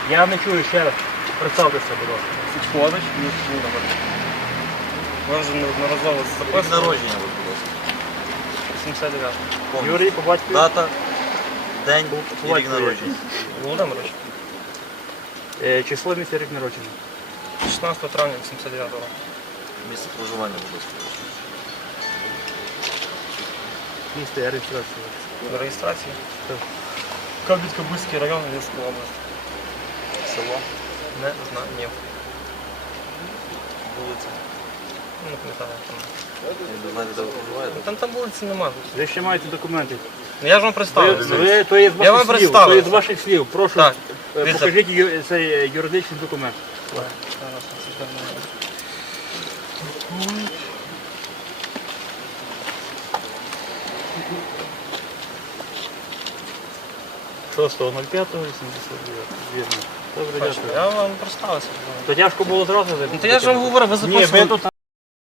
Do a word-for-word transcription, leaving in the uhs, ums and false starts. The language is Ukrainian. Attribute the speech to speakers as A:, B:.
A: Я не чую ще раз. Представтеся, будь ласка.
B: Січкович, Володимир. Ви вже неодноразово
C: Рік
B: записували.
C: народження, будь ласка.
B: сімдесят дев'ятий.
C: Повністю.
A: Юрій, по батькові?
C: Дата, день
A: По
C: і рік
A: батькові
C: народження.
B: Володимирович.
A: Е, Число, місце, рік народження.
B: шістнадцятого травня сімдесят дев'ятого року.
C: Місце проживання, будь ласка.
A: Місце, я реєстрацію.
B: До реєстрації.
A: Так.
B: Кам'янка-Бузький район, Львівської області.
C: Село,
B: Не знаю, ні.
C: вулиця.
B: Ну, не пам'ятаю. Там.
C: Ви знаєте, де ви проживаєте?
B: Там, там вулиці немає.
A: Ви ще маєте документи.
B: Ну, я ж вам
A: Ви,
B: представився.
A: ви, то є з
B: Я
A: ваших
B: вам
A: слів. То
B: представився.
A: є з ваших слів. Прошу,
B: Так.
A: е,
B: Дивіться.
A: покажіть ю- цей е, юридичний документ.
B: Так, зараз, це ж давно.
A: шостого п'ятого вісімдесят дев'ять. Вірно. Добре,
B: Бачите,
A: дякую.
B: я вам представився.
A: То тяжко було зразу?
B: Ну, то я ж вам говорив, ви
A: Ні, ви
B: записували.
A: тут